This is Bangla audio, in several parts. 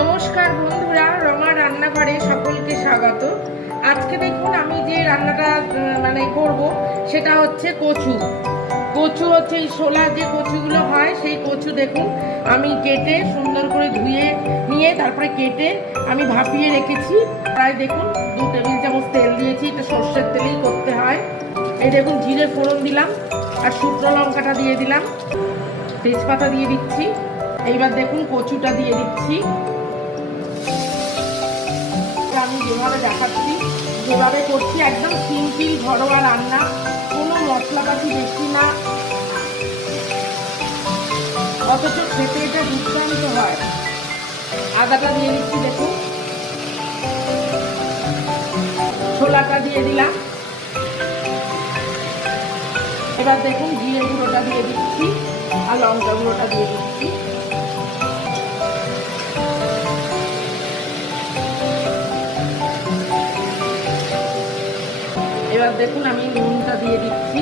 নমস্কার বন্ধুরা, রমা রান্নাঘরে সকলকে স্বাগত। আজকে দেখুন আমি যে রান্নাটা করব সেটা হচ্ছে কচু হচ্ছে এই শোলা যে কচুগুলো হয় সেই কচু দেখুন আমি কেটে সুন্দর করে ধুয়ে নিয়ে তারপরে কেটে আমি ভাপিয়ে রেখেছি। প্রায় দেখুন 2 টেবিল চামচ তেল দিয়েছি, এটা সর্ষের তেলেই করতে হয়। এই দেখুন জিরে ফোড়ন দিলাম আর শুকনো লঙ্কাটা দিয়ে দিলাম, তেজপাতা দিয়ে দিচ্ছি। এইবার দেখুন কচুটা দিয়ে দিচ্ছি। আমি যেভাবে দেখাচ্ছি যেভাবে করছি একদম সিম্পল ঘরোয়া রান্না, কোনো মশলাপাতি বেশি না, অথচ খেতে এটা দুর্দান্ত হয়। আদাটা দিয়ে দিচ্ছি, দেখুন ছোলাটা দিয়ে দিলাম। এবার দেখুন জিরে গুঁড়োটা দিয়ে দিচ্ছি আর লঙ্কা গুঁড়োটা দিয়ে দিচ্ছি। এবার দেখুন আমি নুনটা দিয়ে দিচ্ছি,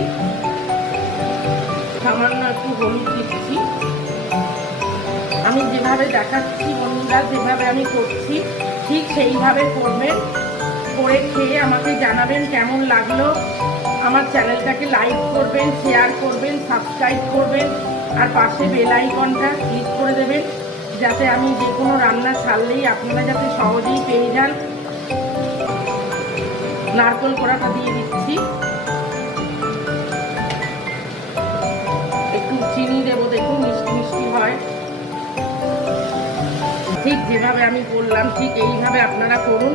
সামান্য একটু হলুদ দিচ্ছি। আমি যেভাবে দেখাচ্ছি বন্ধুরা, যেভাবে আমি করছি ঠিক সেইভাবে করবেন, করে খেয়ে আমাকে জানাবেন কেমন লাগলো। আমার চ্যানেলটাকে লাইক করবেন, শেয়ার করবেন, সাবস্ক্রাইব করবেন আর পাশে বেল আইকনটা ক্লিক করে দেবেন, যাতে আমি যে কোনো রান্না ছাড়লেই আপনারা যাতে সহজেই পেয়ে যান। নারকেল কোড়াটা দিয়ে দিচ্ছি, একটু চিনি দেবো, দেখুন মিষ্টি মিষ্টি হয়। ঠিক যেভাবে আমি বললাম ঠিক এইভাবে আপনারা করুন,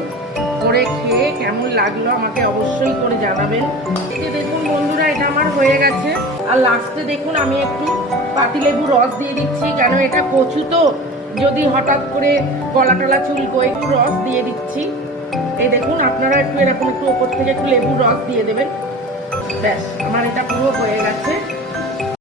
করে খেয়ে কেমন লাগলো আমাকে অবশ্যই করে জানাবেন। দেখুন বন্ধুরা এটা আমার হয়ে গেছে। আর লাস্টে দেখুন আমি একটু পাতিলেবু রস দিয়ে দিচ্ছি, কেন এটা কচু তো যদি হঠাৎ করে গলা টলা চুলকো, একটু রস দিয়ে দিচ্ছি। এই দেখুন আপনারা একটু এরকম একটু ওপর থেকে একটু লেবুর রস দিয়ে দেবেন। ব্যাস আমার এটা পুরো হয়ে গেছে।